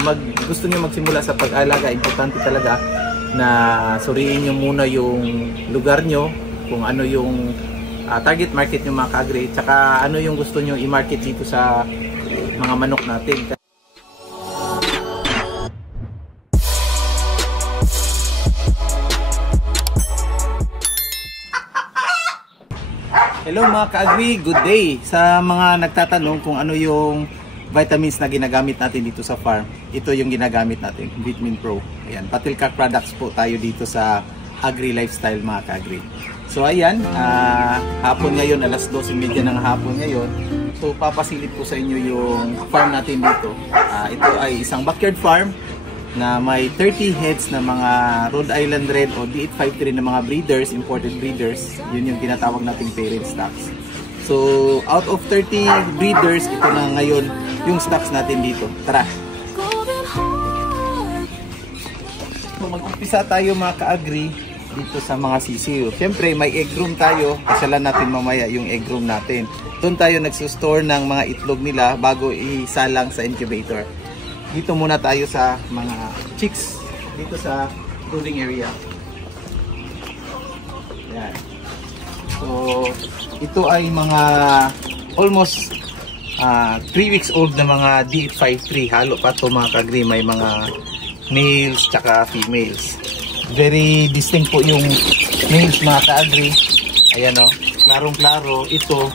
Kung gusto niyo magsimula sa pag-alaga, importante talaga na suriin niyo muna yung lugar niyo, kung ano yung target market niyo mga ka-agri, tsaka ano yung gusto niyo i-market dito sa mga manok natin. Hello mga ka-agri, good day! Sa mga nagtatanong kung ano yung vitamins na ginagamit natin dito sa farm, ito yung ginagamit natin, Vitamin Pro. Ayan, Patilka products po tayo dito sa Agri Lifestyle mga ka-agri. So ayan, hapon ngayon, alas 12:30 ng hapon ngayon. So papasilip ko sa inyo yung farm natin dito. Ito ay isang backyard farm na may 30 heads na mga Rhode Island Red o D853 na mga breeders, imported breeders. Yun yung tinatawag nating parent stocks. So out of 30 breeders, ito na ngayon yung stocks natin dito. Tara! So mag-umpisa tayo mga ka-agri dito sa mga sisiyo. Siyempre may egg room tayo, kasalan natin mamaya yung egg room natin. Doon tayo nagsustore ng mga itlog nila bago isalang sa incubator. Dito muna tayo sa mga chicks dito sa brooding area. Yan. So ito ay mga almost 3 weeks old na mga D853. Halo pa to mga ka-agri, may mga males tsaka females. Very distinct po yung males mga ka-agri. Ayan o, klarong klaro. Ito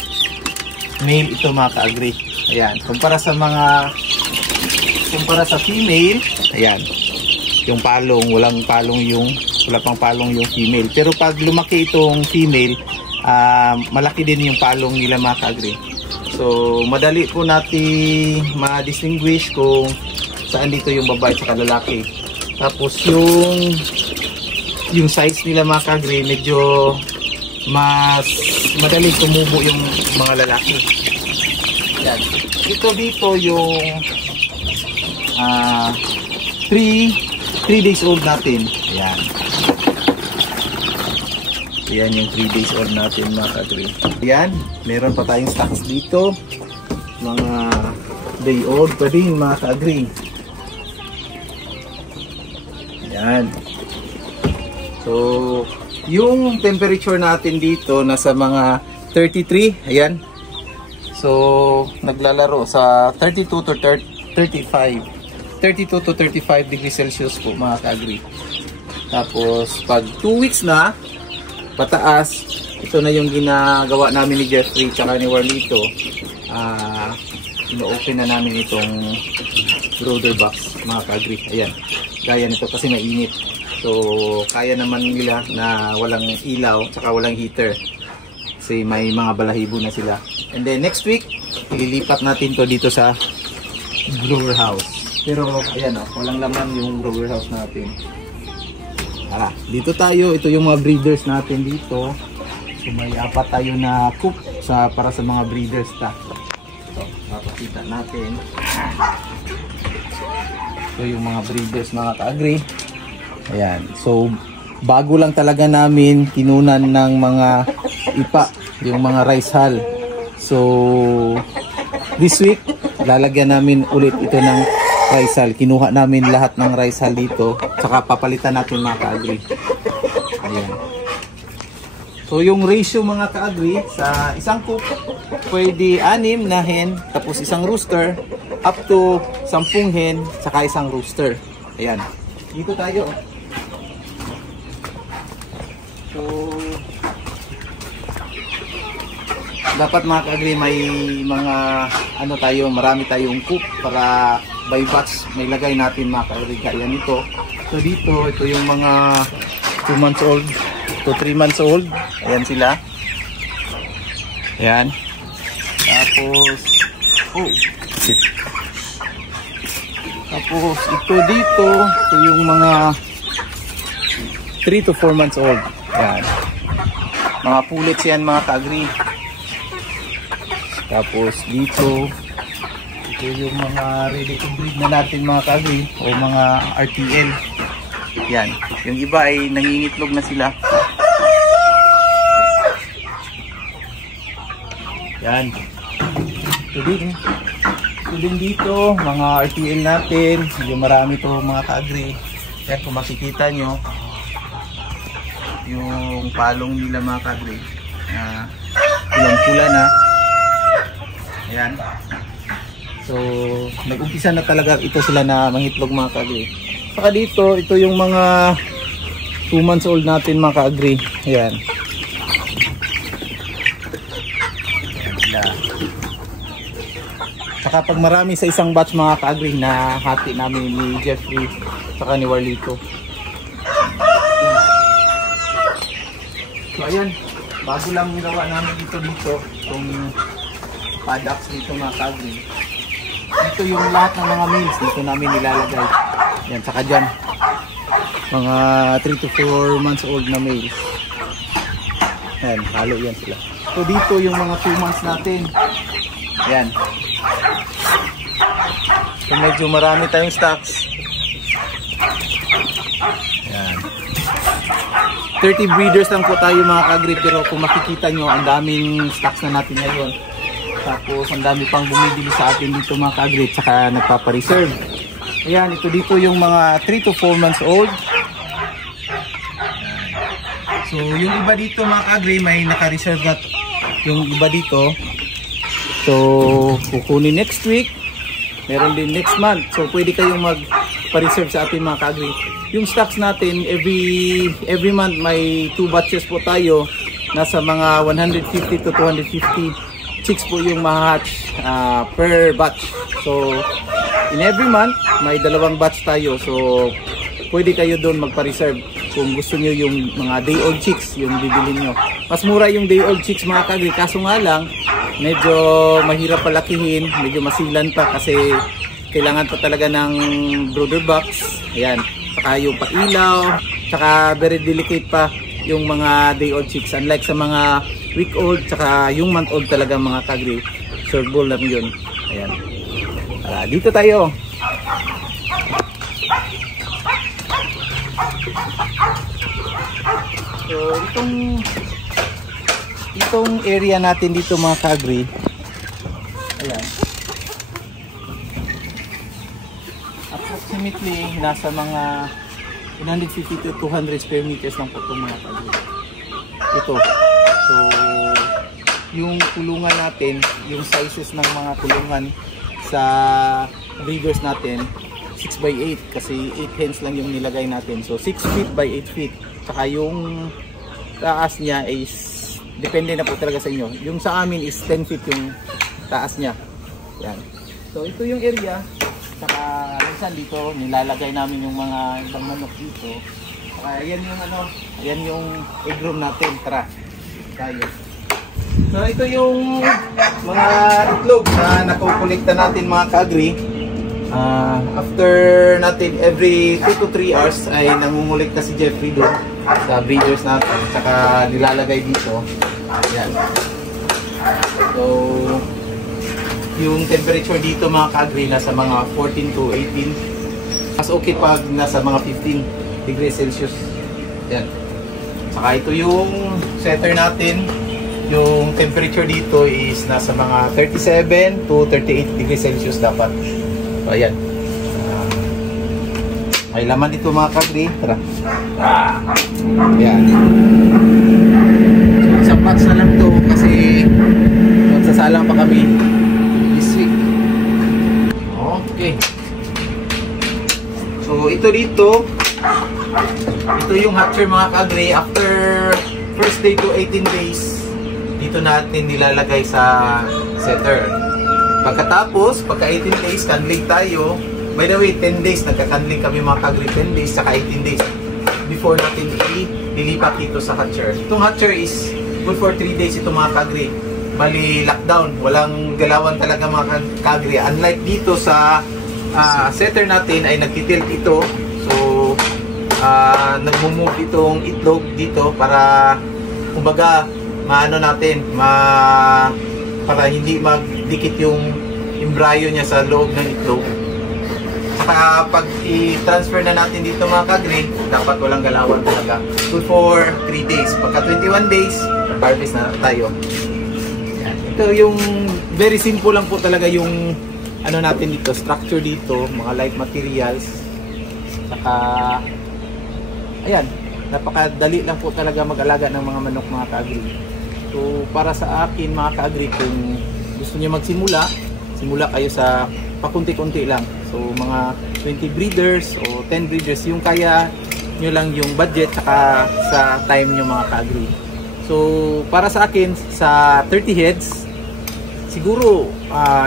male, ito mga ka-agri. Ayan, kumpara sa female, ayan, yung palong, wala pang palong yung female. Pero pag lumaki itong female, malaki din yung palong nila mga ka-agri. So madali po natin ma-distinguish kung saan dito yung babae at lalaki. Tapos yung size nila mga ka-agri, medyo mas madali tumubo yung mga lalaki. Ayan. Ito dito yung 3 days old natin. Ayan. Ayan yung 3 days old natin mga ka-agri. Ayan, meron pa tayong stocks dito. Mga day old pa din mga ka-agri. Ayan. So, yung temperature natin dito nasa mga 33. Ayan. So, naglalaro sa 32 to 35 degrees Celsius po mga ka-agri. Tapos pag 2 weeks na pataas, ito na yung ginagawa namin ni Jeffrey tsaka ni Warlito. Ino-open na namin itong brooder box mga ka-agri. Ayan, gaya nito kasi mainit. So kaya naman nila na walang ilaw tsaka walang heater kasi may mga balahibo na sila. And then next week ililipat natin to dito sa grower house. Pero ayan o, walang laman yung grower house natin. Dito tayo, ito yung mga breeders natin dito. So may 4 tayo na coop para sa mga breeders ta. So papakita natin. Ito yung mga breeders mga ka-agri. Ayan, so bago lang talaga namin kinunan ng mga ipa, yung mga rice hull. So this week lalagyan namin ulit ito ng rice hull. Kinuha namin lahat ng rice hull dito. Saka papalitan natin mga ka-agri. Ayan. So yung ratio mga ka-agri sa isang coop, pwede 6 na hen, tapos isang rooster, up to 10 hen, saka isang rooster. Ayan. Dito tayo. So dapat mga ka-agri may mga marami tayong coop para by batch may lagay natin mga ka-agri. Kaya nito. So dito, ito yung mga 2 months old to 3 months old. Ayan sila. Ayan. Tapos tapos ito dito, ito yung mga 3 to 4 months old. Ayan. Mga pullets yan mga ka-agri. Tapos dito, ito yung mga ready to breed na natin mga ka-agri o mga RTL. Yan, yung iba ay nangingitlog na sila. Yan. Ito din. So din dito, mga RTL natin, yung marami to mga ka-agri. Yan kung makikita nyo, yung palong nila mga ka-agri. Pulang-pula na. Ayan. So, nag-umpisa na talaga ito sila na mangitlog mga ka-agri. Saka dito, ito yung mga 2 months old natin mga ka-agri. Ayan. Saka pag marami sa isang batch mga ka-agri na hati namin ni Jeffrey saka ni Warlito. So ayan, bago lang gawa namin dito itong paddocks dito mga ka-agri. Dito yung lahat ng mga males dito namin nilalagay. Yan, saka dyan mga 3 to 4 months old na males. Yan, halo yan sila. So dito yung mga 2 months natin. Yan. So medyo marami tayong stocks. Yan. 30 breeders lang po tayo mga ka-agri, pero kung makikita nyo ang daming stocks na natin ngayon. Tapos ang dami pang bumibili sa atin dito mga ka-agri, tsaka nagpapa-reserve. Ayan, ito dito yung mga 3 to 4 months old. So yung iba dito mga ka-agri may naka-reserve na yung iba dito. So kukunin next week. Meron din next month. So pwede kayong magpa-reserve sa ating mga ka-agri. Yung stocks natin, every month may 2 batches po tayo. Nasa mga 150 to 250 chicks po yung ma-hatch per batch. So in every month, may 2 batch tayo. So pwede kayo doon magpa-reserve kung gusto nyo yung mga day-old chicks yung bibilin nyo. Mas mura yung day-old chicks mga ka-agri. Kaso nga lang, medyo mahirap palakihin, medyo masilan pa kasi kailangan pa talaga ng brooder box. Ayan, saka yung pailaw, saka very delicate pa yung mga day-old chicks. Unlike sa mga week-old, saka yung month-old talaga mga ka-agri, servable lang yun. Ayan, dito tayo. So itong area natin dito mga ka-agri, ayan, approximately nasa mga 150 to 200 square meters lang po itong mga ka-agri. Ito, so yung kulungan natin, yung sizes ng mga kulungan sa breeders natin 6x8 kasi 8 hens lang yung nilagay natin. So 6 feet by 8 feet. Saka yung taas niya is depende na po talaga sa inyo. Yung sa amin is 10 feet yung taas niya. Yan. So ito yung area. Saka minsan dito nilalagay namin yung mga ibang manok dito. Ayan yung ayan yung egg room natin. Tara. Tayo. So ito yung mga itlog na nakukolekta natin mga ka-agri. After natin every 2 to 3 hours ay nangungulikta si Jeffrey doon sa breeders natin, saka nilalagay dito. Ayan. So yung temperature dito mga ka-agri nasa mga 14 to 18. Mas okay pag nasa mga 15 degrees Celsius. Ayan. Saka ito yung setter natin. Yung temperature dito is nasa mga 37 to 38 degrees Celsius dapat. So ayan. May laman dito mga ka-agri. Tara. Ayan. So isang patch na lang to kasi magsasalang pa kami this week. Okay. So ito dito, ito yung hatcher mga ka-agri. After first day to 18 days, dito natin nilalagay sa setter. Pagkatapos, pagka 18 days, candling tayo. By the way, 10 days, nagka-candling kami mga ka-agri, 10 days, saka 18 days. Before natin ililipat dito sa hatcher. Itong hatcher is good for 3 days ito mga ka-agri. Bali, lockdown. Walang galawan talaga mga ka-agri. Unlike dito sa setter natin ay nagtitilt ito. So, nagmumove itong itlog dito para, kumbaga, maano natin, para hindi magdikit yung embryo niya sa loob ng itlog. Saka pag i-transfer na natin dito mga ka-agri, dapat walang galawan talaga. Good for 3 days. Pagka 21 days, harvest na tayo. Yan. Ito yung very simple lang po talaga yung ano natin dito, structure dito, mga light materials. Saka ayan, napakadali lang po talaga mag-alaga ng mga manok, mga ka-agri. So para sa akin mga ka-agri, kung gusto niyo magsimula, simula kayo sa pakunti-kunti lang. So mga 20 breeders o 10 breeders, yung kaya nyo lang yung budget saka sa time nyo mga ka-agri. So para sa akin, sa 30 heads, siguro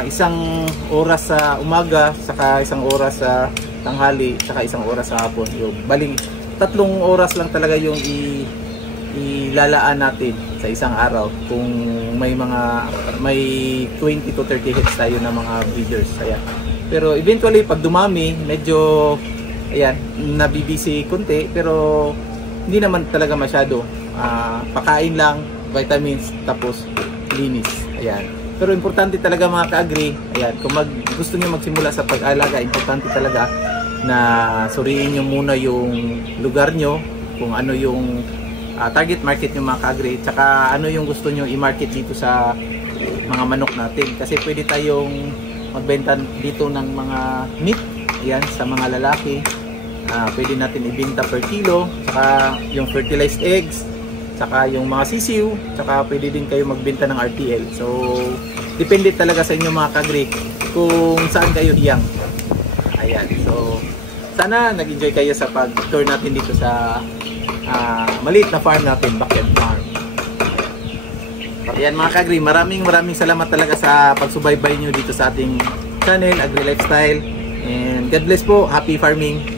isang oras sa umaga, saka isang oras sa tanghali, saka isang oras sa hapon. Yung baling 3 oras lang talaga yung ilalaan natin sa isang araw kung may 20 to 30 heads tayo na mga breeders. Ayan. Pero eventually pag dumami, medyo ayan, nabibisi konti, pero hindi naman talaga masyado. Pakain lang, vitamins, tapos linis. Ayan. Pero importante talaga mga ka-agri, ayan, kung gusto niyo magsimula sa pag-alaga, importante talaga na suriin nyo muna yung lugar nyo, kung ano yung target market nyo mga ka-agri, tsaka ano yung gusto nyo i-market dito sa mga manok natin. Kasi pwede tayong magbenta dito ng mga meat, yan, sa mga lalaki. Pwede natin ibenta per kilo, tsaka yung fertilized eggs, tsaka yung mga sisiw, tsaka pwede din kayo magbenta ng RTL. So depende talaga sa inyo mga ka-agri kung saan kayo hiyang. Ayan, so sana nag-enjoy kayo sa pag-tour natin dito sa maliit na farm natin, backyard farm. Ayan mga ka-agri, maraming salamat talaga sa pagsubaybay nyo dito sa ating channel, Agri Lifestyle. And God bless po, happy farming!